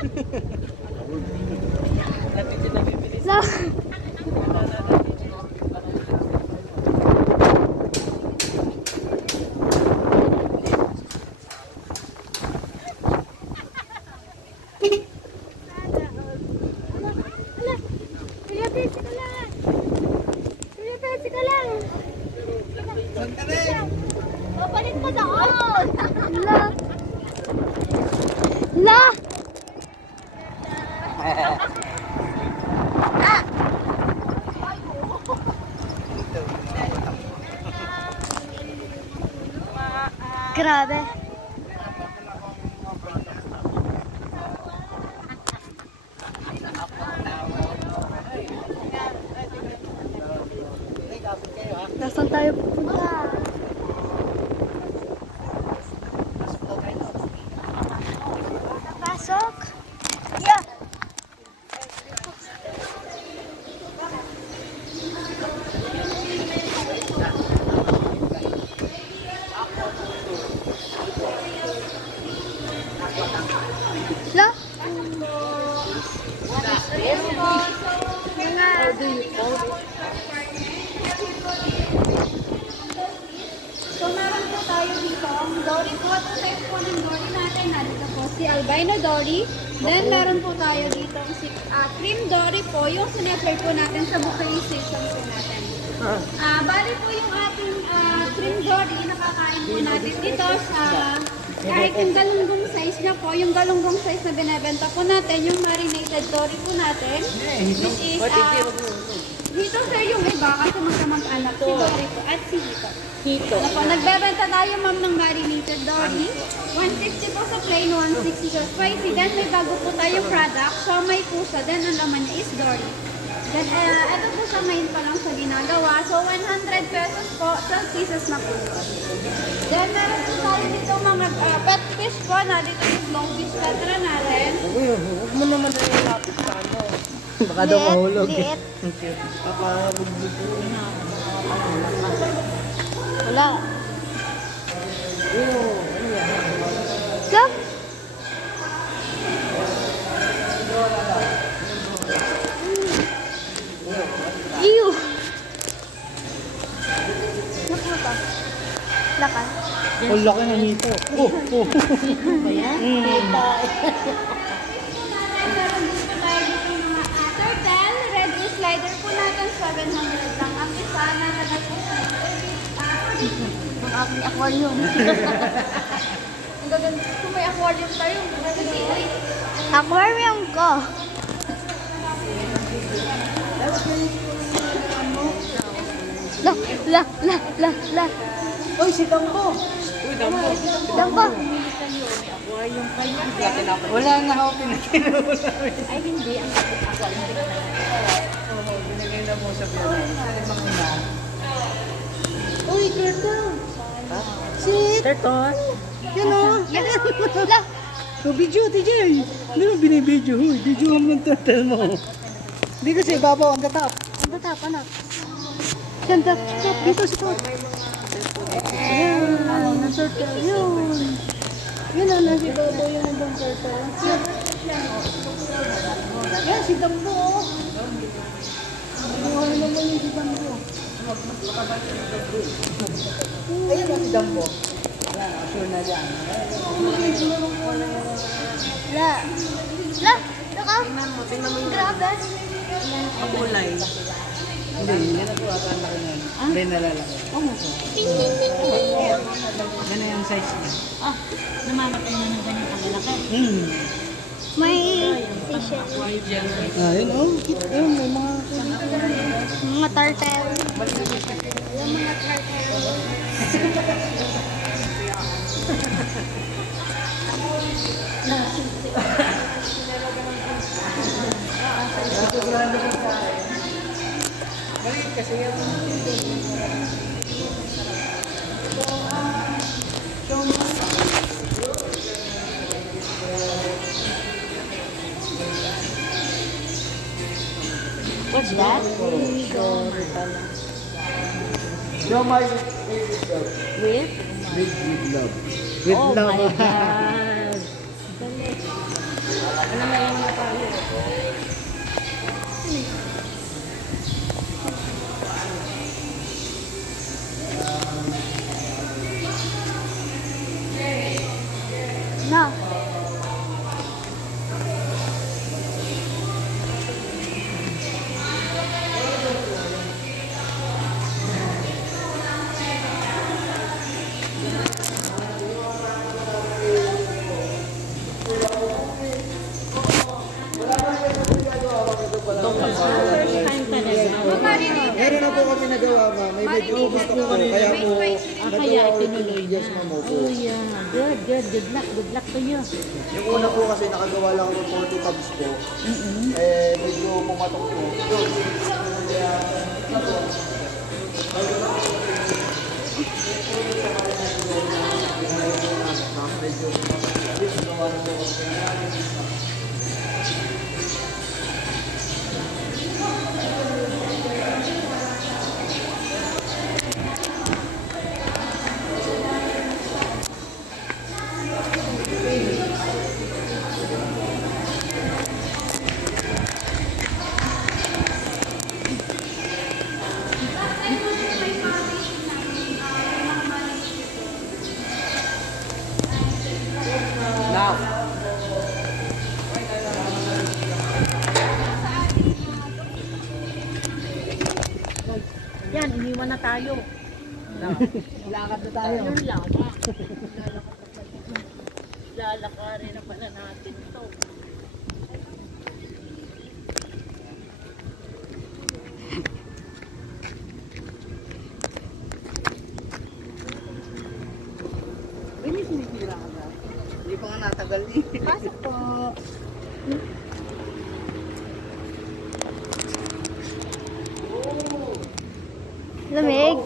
La. Balik mo doon! La! Grabe. Nasaan tayo pupunta? Pasok. Yeah. La. So, meron po tayo dito ang dory po. Ito type po ng dory natin. Nandito po si albino dory. Then, meron po tayo dito si cream dory po. Yung sinetry po natin sa vocalization po natin. Bali po yung ating cream dory. Nakakain po natin dito sa kahit yung galunggong size niya po. Yung galunggong size na binibenta po natin. Yung marinated dory po natin. Which is dito sir yung iba kasi magkamag-anak si Dory po at si Hito. Nagbebenta tayo ma'am ng marinated Dory. 150 po sa plain, 160 sa spicy. Then may bago po tayong product. So may pusa. Then ang laman niya is Dory. Then ito po sa main pa lang sa ginagawa. So 100 pesos po, 12 pieces na po. Then meron po tayo dito mga pet fish po. Dito yung longfish tetra natin. Huwag mo naman na yung lapit sa ano. Baka daw mahulog. Liit. Papabugbog ko. Wala. Come. Ew. Nakuha. Lakan. Ang laki ng hito. Oh. Ba yan? Meron din po tayo dito yung mga turtle. Red ear slider po natin, 700 lang. Ang isa na nagay po sa Ang aking aquarium. ang gaganda. Kung may aquarium tayo, Aquarium ko. La. Uy, si Dambo. Uy, Dambo. Dambo. Wala na ako pinakinula. ay hindi. Ang aquarium. Oo, binigay na mo sa biyanan. Uy, turtle. Turtle. Yun o. La. So, video, TJ. Hindi mo binibidyo. Video mo ng turtle mo. Hindi kasi ibabaw ang tatap. Ang tatap, anak. Yan, tap. Dito si turtle. Yan, ang turtle. Yun. Yun ang nasi Bobo yung nandang turtle. Yan, si Dambo. Ano naman yung si Dambo? Ayun na si Dambo. Yan, sure na yan. La. Naka. Grabe. Ang kulay. Hindi, yan ako ata ang laki na yun. Hindi nalalaki. Yan yung size niya. Namamatay na ng ganyan ang malaki. May seashell. Yun o. Yun, may mga... Mga turtle. Yung mga turtle. Maliit kasi yan. What's that? Show my With? with love. With Oh love. my God. Alam na yung mga tayo. Na. Meron na po kami nagawa, ma'am. May medyo umatok po. Kaya po, Kaya itinuloy yes, na. ma'am. Opo. Oh, yeah. Good, good. Good luck to you. Yung una po kasi nakagawa lang ako ng 40 tabs po. Eh, medyo pumatok po. Yan, iniwan na tayo. Lakad na tayo. Yung lakad. Lalakarin na pala natin to. Hindi sinitira ka na. Hindi pa nga natagal eh. Pasok po. Lamig.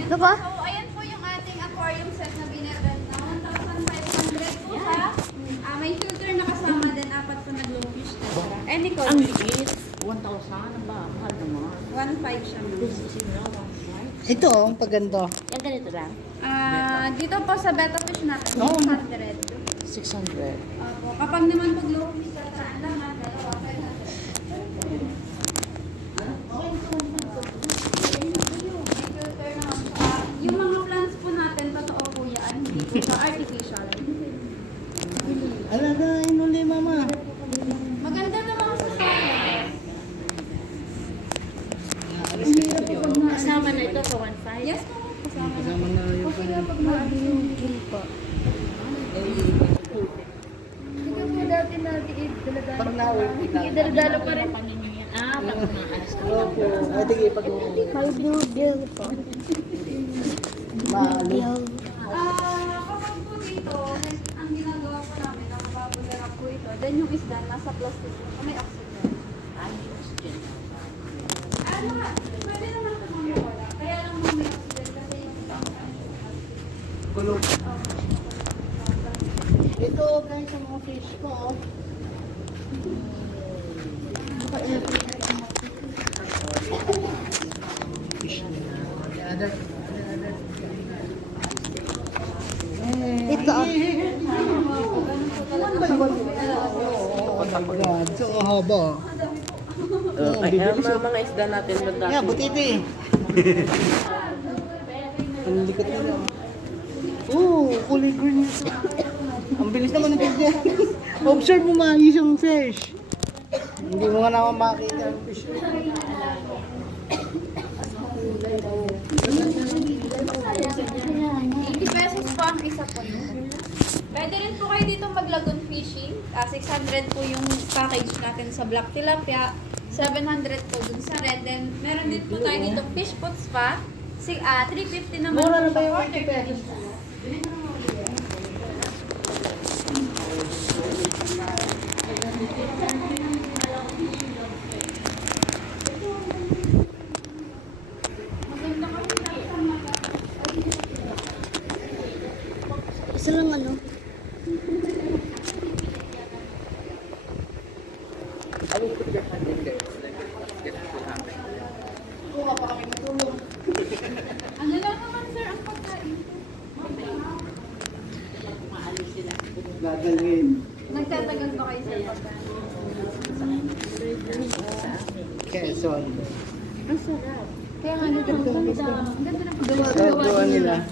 Ano ba? So, ayan po yung ating aquarium set na binibenta. 1,500 po siya. May filter na kasama din. 4 po na glowfish. Any Ang color. liit. 1,000. Ang mahal naman. 1,500 siya. This is in now, 1,500. Ito, ang paganda. Yan ganito lang. Dito po sa betta fish natin, Oo. 600. 600. Opo. Kapag naman po glowfish, saan lang ha? Dalawa, 500. Yung mga plants po natin, totoo po yan. Hindi po sa artificial. Alagain ulit, mama. Maganda naman sa science. Kasama na ito sa 1,500. Yes po. Kasama na. Kasama na yung Okay lang pag mag-gill po. Ikaw po dati Parang na-work it out. Dalo pa rin. Panginoon yan. Pag naalas ka. Opo. Ay, tige, pag-uwi. Mag-gill po. Mali. Kapag po dito, ang ginagawa po namin, nakababulera po ito. Then yung isda, nasa plastic po. May oxygen. Ayos dyan. Pwede naman ito mamawala. Kaya lang mo may oxygen kasi yung isang Kulog. Ito, guys, ang mga fish ko. Oh. Fish na. Ito. God, so haba. Ay, mga isda natin banda. Yeah, butiti. Ang likot nila. Oh, kulay green ito. Ang bilis naman ng kanya. Observe mo maayos yung fish. Hindi mo nga naman makita ang fish. 80 pesos po ang isa po. Pwede rin po kayo dito mag-lagoon fishing. 600 po yung package natin sa Black Tilapia. 700 po dun sa red. Then, meron din po tayo dito fish food spa. 350 naman Mura na po ba yung order 80 pesos? Isa lang ano? I will put your hand in there. Get it to happen. Kuha pa kami matulog. Ano lang naman sir ang pagkain? Maalis Dadalhin. Nagtatagal ba kayo sa pagkain? Quezon. Ang sarap. Kaya nga nito, ang ganda. Ang ganda ng Gawa nila.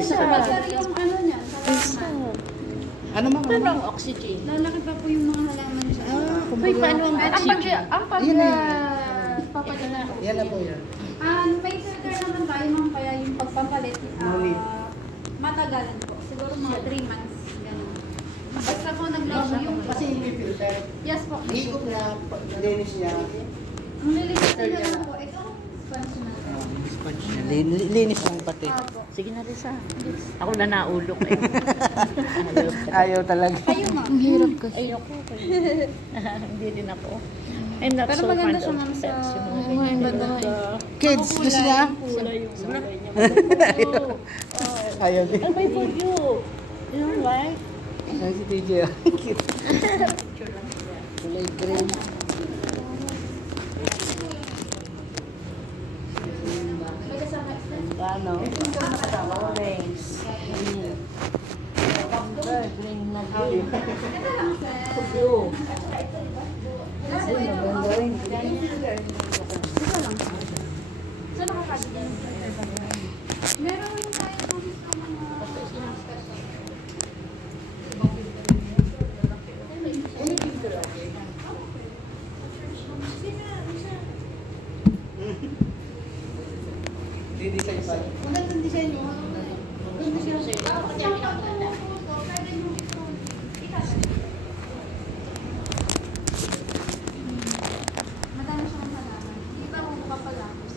Sa pagkari yung ano niya, sa laman. Ano mga Paano ang oxygen? Lalaki pa po yung mga halaman siya. Uy, paano ang oxygen? Ang Papadala ko. Yan na po yan. May filter naman tayo ma'am, kaya yung pagpapalit, matagalan po. Siguro mga 3 months. Ganun. Basta po naglago yung... Kasi may filter. Yes po. Higop niya, linis niya. Ang lilinis na lang po. Ito, sponge na. Sponge niya. Linis lang pati. Opo. Sige na, Risa. Ako na naulok eh. Ayaw talaga. Kayo ma'am. Ang hirap kasi. Ayoko. Hindi din ako. I'm not Pero so maganda fond siya of ma'am sa... pets. Yung mga Oo, ganyan. ganda. Kids, gusto niya? Kulay yung kulay niya. Ayaw din. I'll buy for you. You know why? Ay, si TJ. Cute. Kulay green. Ano? Orange. Green na green. Blue. Ay, maganda rin. Saan nakakabili ng filter ba yun? Meron yung tayo po sa mga... Di-design pa. Magandang design mo. Madami siyang halaman. Hindi pa ako makapalapos.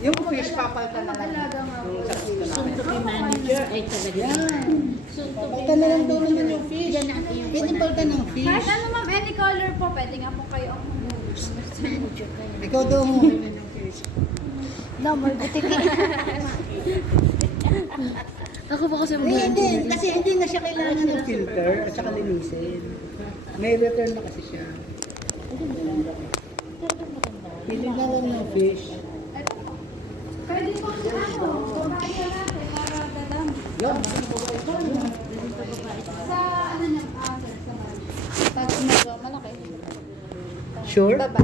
Yung fish papalitan na lang. Talaga nga po. Yung sa dito Soon namin. to be manager. Ay, talaga. Yan. Soon to be Palitan na lang daw naman yung fish. Yan natin yung Pwede palitan ng Kahit fish. ano ma'am, any color po, pwede nga po kayo ang manager ka yan. Ikaw daw mo. No, marbutik. Ako ba kasi Hindi, kasi hindi na siya kailangan ng filter at saka linisin. May return na kasi siya. Pili na lang ng fish. Pwede po ano, kumain na natin para dadami. Yan. Sa ano niya, sa pag malaki. Sure? Baba.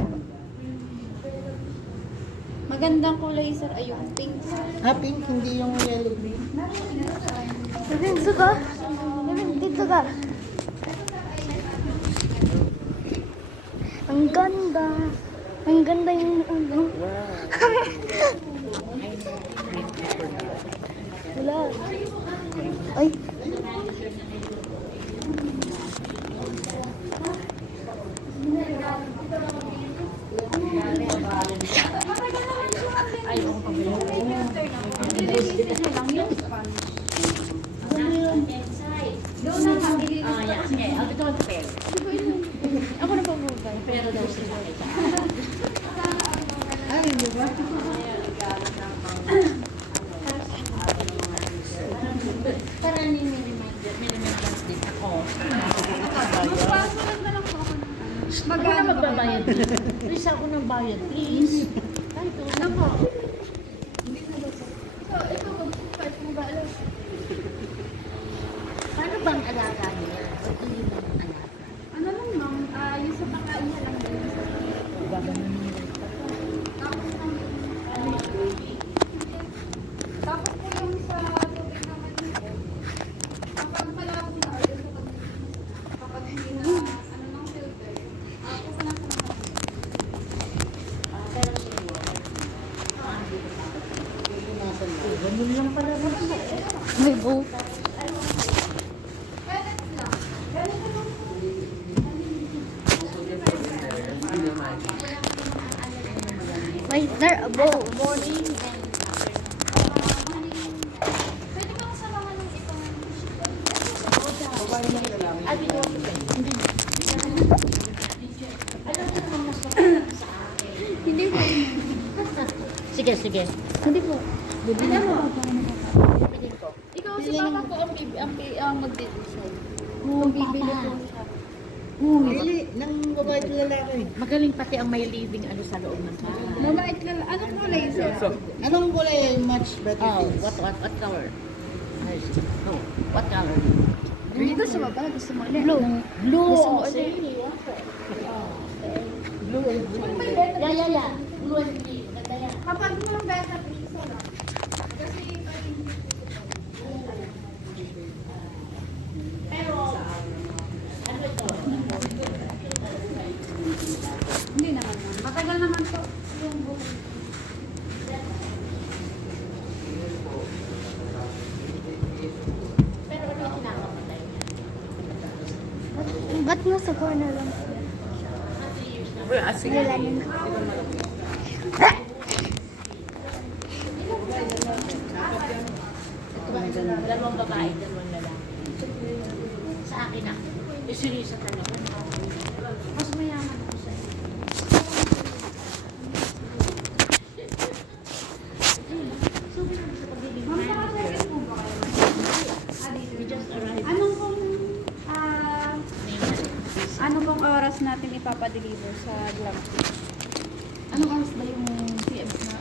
Magandang kulay sir ay yung pink. Ah, pink, hindi yung yellow green. dito ka. Dito ka. Ang ganda. Ang ganda yung ano. Wala. Ay. Ako na pabubay. Pero daw sila. Ay, di ba? Para minimembrance din ako. Magpasunod na lang po ako. Magkano magbabayad? Please ako ng bayad, please. Ay, ito. Ano po? So, ito, mag-fight mo ba? Paano bang alaga niya? O hindi mo alaga? Ano lang ma'am, yung sa pakain niya lang din. Gaganon niya. Tapos po yung sa tubig naman nito, kapag malabo na or yung kapag hindi na ano ng filter, pupunasan naman. Pero siguro. Ganun lang pala. May boat. Pellets lang. Ganito lang. Wait, there a boat. Morning and Pwede bang samahan ng ibang Abi ko. Hindi po. Sige, sige. Hindi po. Ano mo? Bilhin ko. Ikaw si Papa po ang mag-decide. Kung bibili po siya. Pili ng babae at lalaki. Magaling pati ang may living ano sa loob ng bahay. Mabait ka lang. Anong kulay sir? Anong kulay much better? Oh, taste? what color? No, what color? Dito sa baba, gusto mo ulit. Blue. Gusto mo Oh, ulit. sige. Blue and green. Yeah. Blue and green. Maganda yan. Kapag mo lang beta, piso lang. Kasi Pero, ano ito? hindi naman yun. Matagal naman to. Yung buhok. Pero ano yung kinakamatay? Ba't nasa corner lang? Lalanin. Dalawang babae, dalawang lalaki. Sa akin na. Yung seryosa talaga. Mas mayaman ako sa'yo. Ma'am, naka-service po ba kayo? We just arrived. Anong pong oras natin ipapadeliver sa Glam? Anong oras ba yung PM na?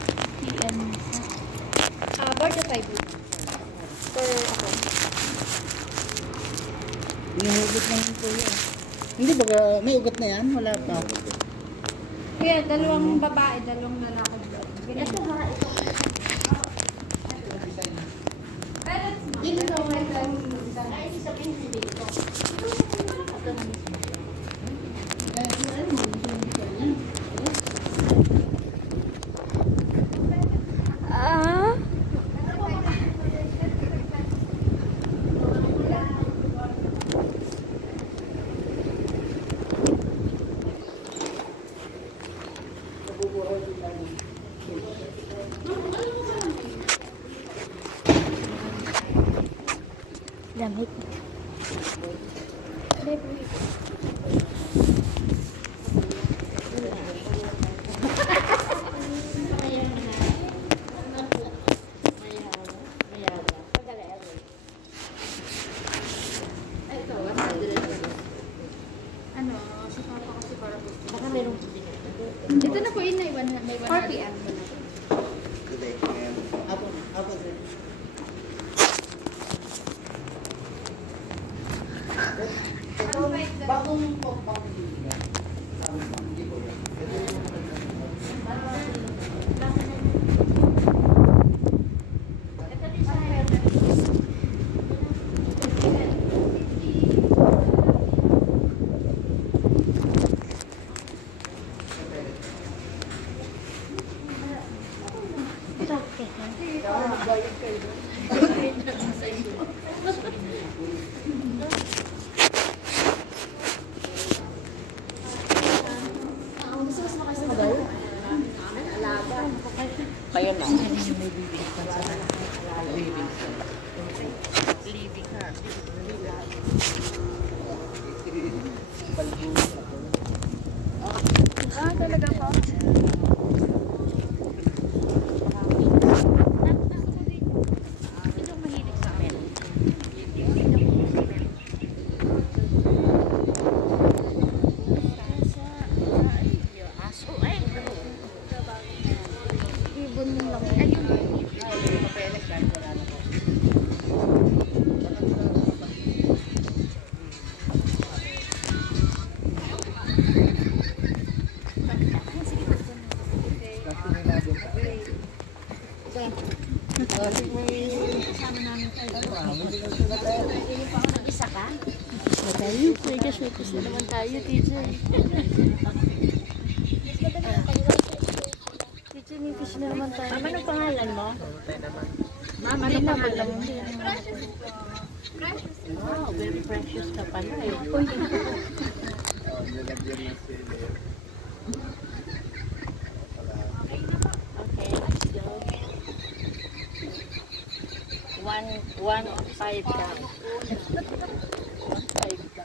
Birthday 5 weeks. Per ako. Inuhugot lang po yan. Hindi ba may ugat na yan? Wala pa. Kaya dalawang babae, dalawang lalaki. Ito ha, ito. Dito daw may Ay, sabihin hindi ito. Damit. Ano, si Papa kasi para gusto. Baka merong Dito na po yun na 4 p.m. Apo, sir. Ito, bagong pang-ibigay. Hindi po yan. Kayo na. May living pa sa living pa. Living ka. Talaga po? Ito mahilig sa amin. Aso ay. Ibon lang. Isa ka? Tayo, swerte na naman tayo, teacher. Teacher, may fish na naman tayo. Mama, anong pangalan mo? Mama, Hindi anong na pangalan lang. mo? Oh, very precious ka pala eh. Okay, let's go. 1-5 ka. 1-5 ka.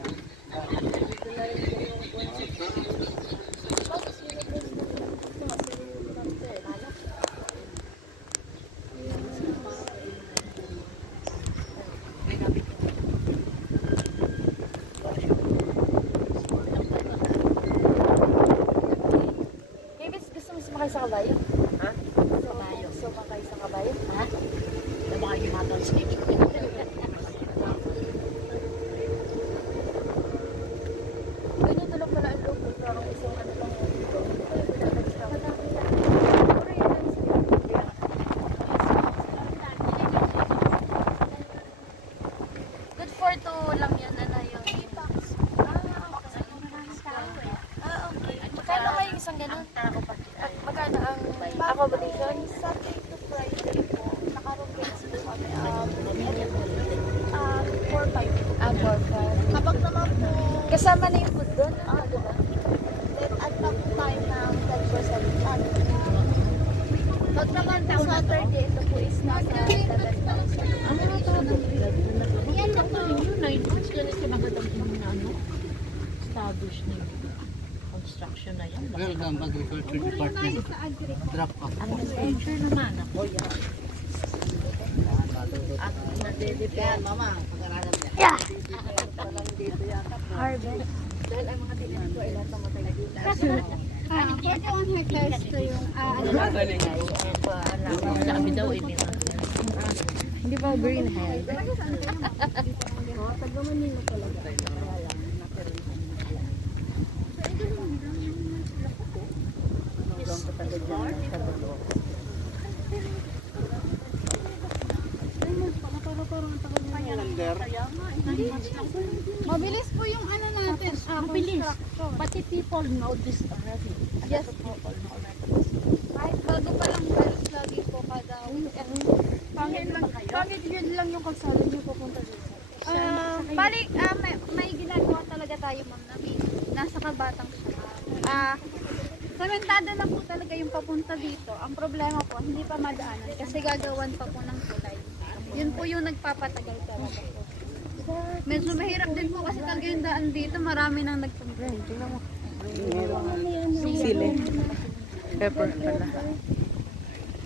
Sumakay sa kabayo? Ha? Sumakay sa kabayo? Ha? Baka yung mga sleep. Ganito lang pala ang loob ko. Parang isang ano lang dito. Good for two lang yan, ano yun. Okay. Magkano kayo isang ganun? Magkano ang accommodation? Sunday to Friday po, nakaroon po kami 4-5. 4-5. Kapag naman po, Kasama na yung food doon? Diba? then at back time na 10%. Pag naman po Saturday, ito po is nasa 11,000. Yan lang pa rin yun. 9 months ka na siya magandang establish na yung construction na yan. Welcome, Agriculture Department. Drop off. Agriculture naman ako yan. At nadedepend. Mama, pag-aralan niya. Yeah! Harvest. Dahil ang mga tinan ko ay lahat namatay na dito. 41 hectares to yung Sabi daw ay hindi pa green hand. Mabilis po yung ano natin. Mabilis. Pati people know this already. Yes po. Kahit bago pa lang pero lagi po kada weekend. Pangit yun lang yung kalsada niyo pupunta dito. Balik, may ginagawa talaga tayo ma'am na nasa Kabatang siya. Sementado na po talaga yung papunta dito. Ang problema po, hindi pa madaanan kasi gagawan pa po ng tulay. Yun po yung nagpapatagal talaga po. Medyo mahirap din po kasi talaga yung daan dito. Marami nang nagpunta. Sili. Pepper pala.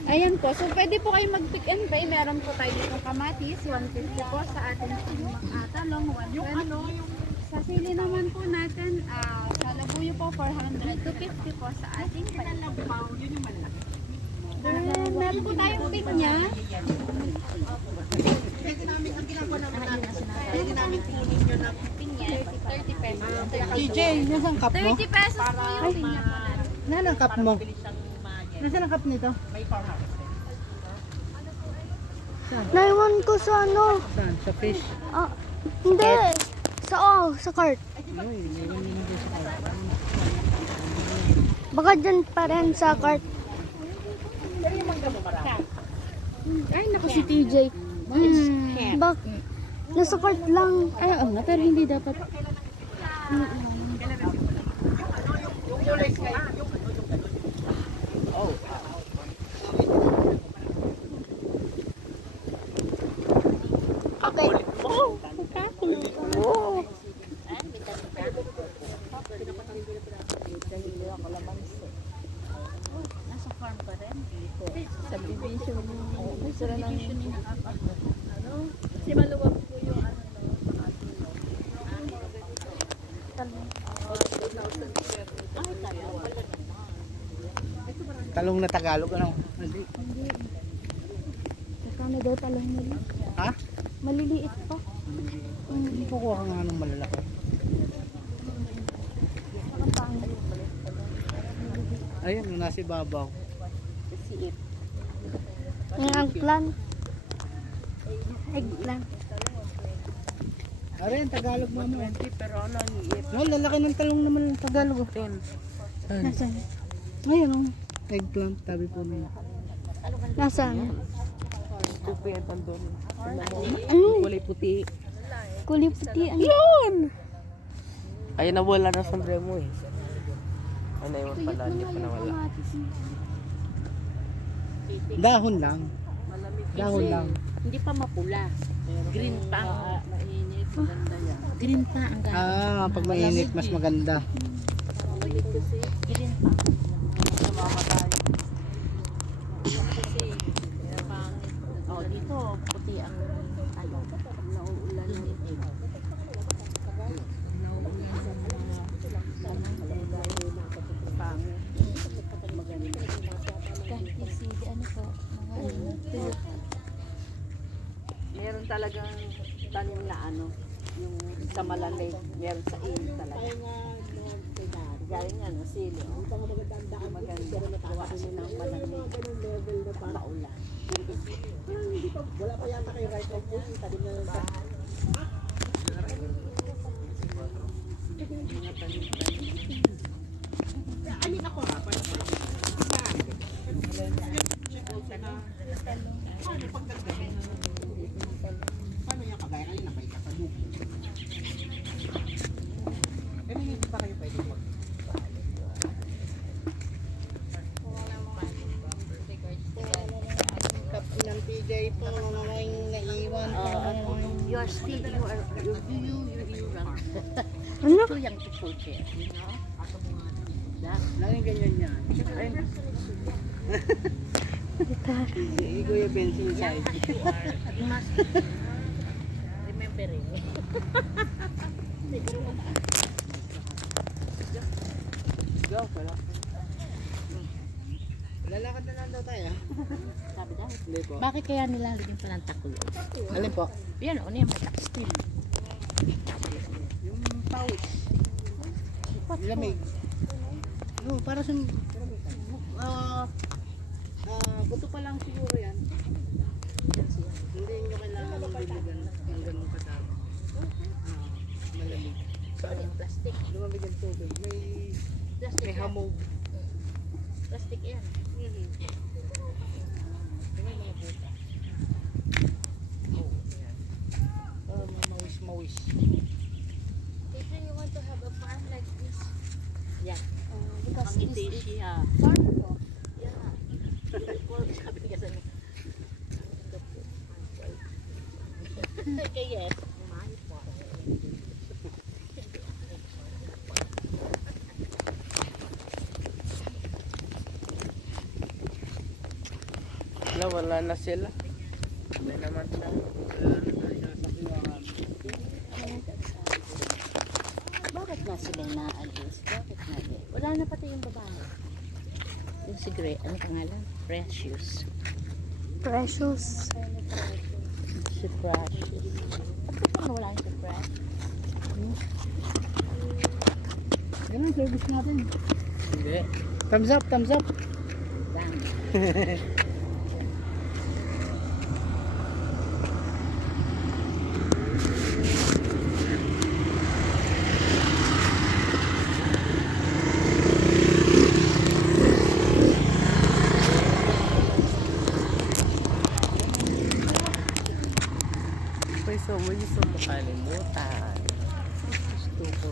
Ayan po. So, pwede po kayo mag-pick and pay. Meron po tayo dito kamatis. 150 po sa ating talong. 120. Sa sili naman po natin, sa labuyo po 400. 250 po sa ating panlabaw. Yun yung malaki. Meron po tayong pinya. Pwede namin kunin nyo na Pinya, 30 pesos. DJ, nasaan cup mo? 30 pesos po yung pinya po natin. Nasaan ang cup mo? Nasaan ang cup nito? Naiwan ko sa ano. Saan? Sa fish? Ah, hindi. Sa cart. Baka dyan pa rin sa cart. Ay, naku si TJ. Bak, nasa cart lang. Ay, oo nga, pero hindi dapat. Okay. Nasa farm pa rin. Subdivision. Subdivision ni kasi maluwag po yung ano Talong na Tagalog, ano? Kano daw talong nila? Ha? Maliliit pa. Hindi ko kuha ka nga ng malalaki. Ayun, nasa ibabaw. Yung eggplant. Eggplant. Aray, ang Tagalog mo ano? 20 pero ano, no, lalaki ng talong naman ng Tagalog. 10. Nasaan? Ayun, oh. Eggplant, tabi po niya. Nasaan? Tupi ang tandon. Ano? Kulay puti. Kulay puti. Ano? Ay, nawala na sa mo eh. Ay, naiwan pala. Hindi pa nawala. Dahon lang. Dahon lang. Hindi pa mapula. Green pa ang mainit. Maganda yan. Green pa ang Ah, pag mainit, mas maganda. green pa. Namamatay. Kasi, pangit. Oh, dito, puti ang tayo. Nauulan ng itig. Nauulan ng pangit. Maganda. talagang tanim na ano, yung sa malamig, meron sa init talaga. Galing ano, sili. Maganda. Gawa kasi ng malamig. Maulan. Wala pa yata kayo right of way. Tanim na lang sa... Paano yung kagaya kayo na may katalog? Hindi pa kayo pwede mag... Kapit ng PJ po, yung naiwan po. You are still, you young. Ano? Too young to forget, you know? Laging ganyan yan. Igo yung pencil side. You must remember it. Go, wala. Lalakad na lang daw tayo. Sabi daw. Hindi po. Bakit kaya nilalagyan pa ng takulo? Alin po? Yan, ano yung matak still. Yung pouch. Lamig. No, para sa... buto pa lang siguro yan. Hindi nyo kailangan biligan ng ganun kadami. Malamig. Ano yung plastic? Lumamig ang tubig. Plastic May yan. hamog. Plastic yan. Tingnan mga buta. Mawis. Teacher, you want to have a farm like this? Yeah. Because Pangiti this is siya. farm po. Yeah. Sabi niya sa kaya yes. Mahal po. Wala na sila. Wala naman siya. Bakit na sila naalis? Bakit na din? Wala na pati yung babae. Yung si Gray, ano pangalan? Precious. Precious. Si Precious. Bakit pa wala yung si Precious? Yan ang service natin. Hindi. Thumbs up, thumbs up. Dami. May so makalimutan. Gusto ko.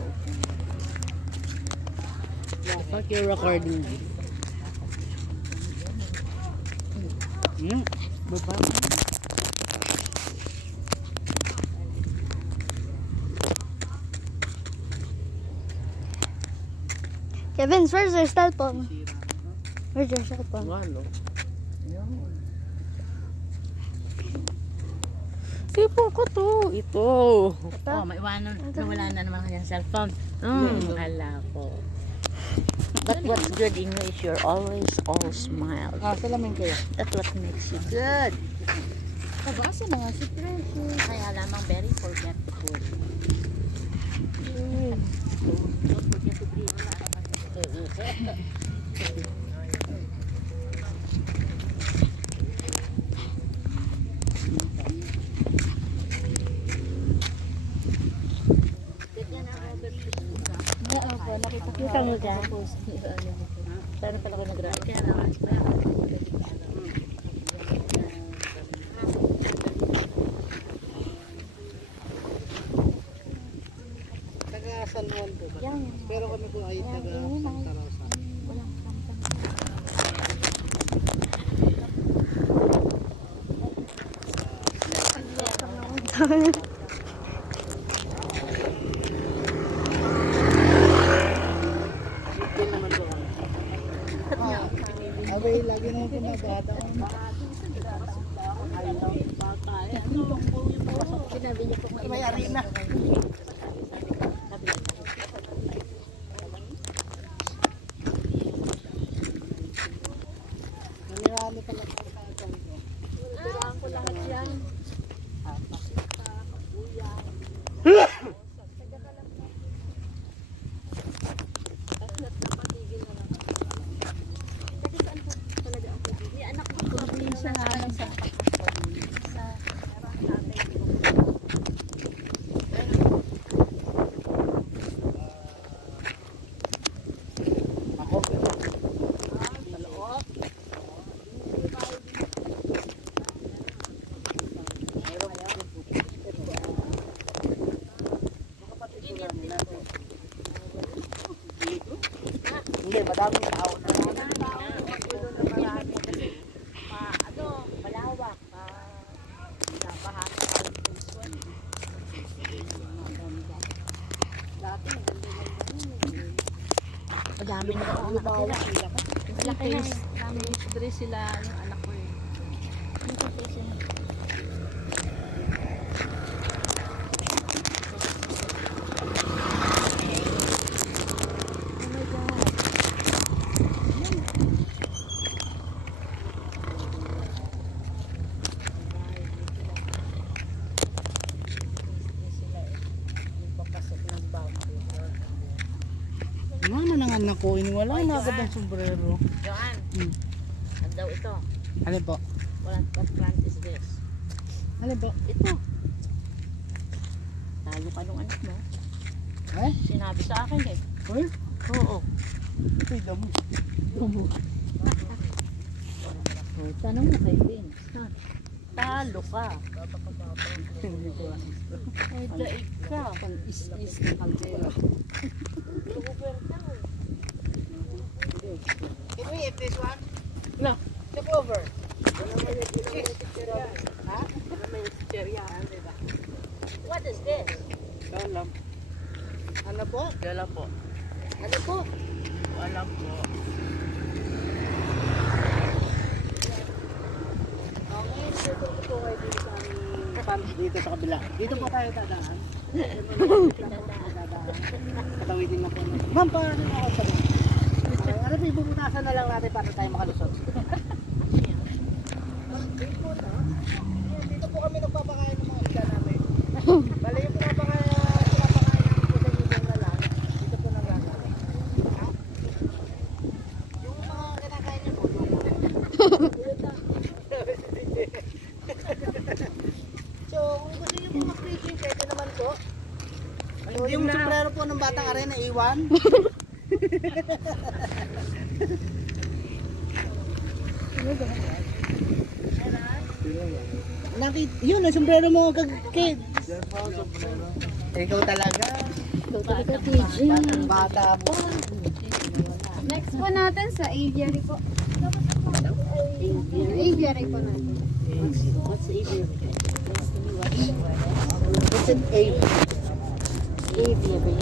Fuck your recording. Baba. Kevin, where's your cell phone? Where's your cell phone? Ano? Tipo ko to. Ito. Oh, maiwanan. Nawala na naman kanyang cellphone. Akala ko. But what's good in you is you're always all smiles. Salamin kayo. That's what makes you good. Kabasa na nga si Precious. Kaya lamang very forgetful. Don't forget to breathe. Nakita mo dyan. Paano pala ko nag-ride? Kaya naman. Taga San Juan po ba? Yan. Pero kami po ay taga Santa Rosa. Walang kampan. Yun naman po kami. Abay, lagi naman po nabata. Sinabi niya po May arena. Nanirano pala sa ko. Tirahan ko lahat yan. madaming tao. Malawak. Napahati ka ng pension. Dati, madami na ako ang nakatira. Malaki na eh. Kami dress sila yung anak ko eh. Ano nang anak ko? Wala na agad ang sombrero. Joan, ano daw ito? Ano po? What plant is this? Ano po? Ito. Talo ka nung anak mo. Eh? Sinabi sa akin eh. Uy? Oo. Ito'y damo. Tanong mo kay Vince. Talo ka. Hindi ko alam. Ay, daig ka. Kung is-is ng kaldero. Can we eat this one? No. Step over. What is this? Alam. Ano po? Gala po. Ano po? Alam po. Okay, dito po kayo dito sa aming pump dito sa kabila. Dito po tayo dadaan. Katawidin na po. Ma'am, paano na ako sabi? Okay, ano po, ibubutasan na lang natin para tayo makalusot. Dito po kami nagpapakain ng mga isda namin. Bale yung pinapakain namin po sa inyo na lang. Dito po nangyayari. Yung mga kinakain niyo po. So, kung gusto niyo po mag-fishing, pwede naman po. So, yung sombrero po ng batang arena iwan. Yun, ang sombrero mo kid. Ikaw talaga. Bata po. Next po natin sa aviary po. Aviary po natin. What's aviary? It's an ape. Aviary.